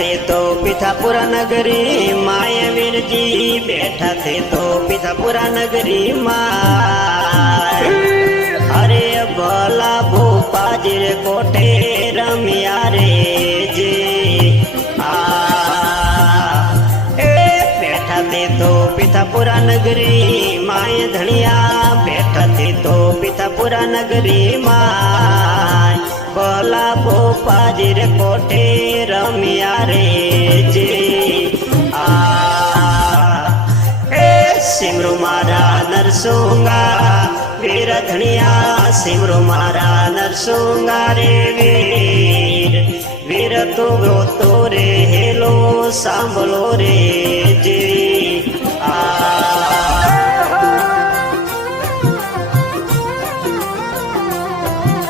थे तो पिथापुरा नगरी माया वीर जी बैठा थे तो पिथापुरा नगरी माय अरे भला भूपा जी रे कोठे रमिया रे जे बैठा थे तो पिथापुरा नगरी माय धनिया बैठा थे तो पिथापुरा नगरी माय भला भूपा जी रे कोठे रमिया रे जे सिमरू मारा नरसुंगा वीर धनिया सिमरू मारा नरसुंगा रे वीर वीर तू गो तो रे हेलो सांभलो रे जे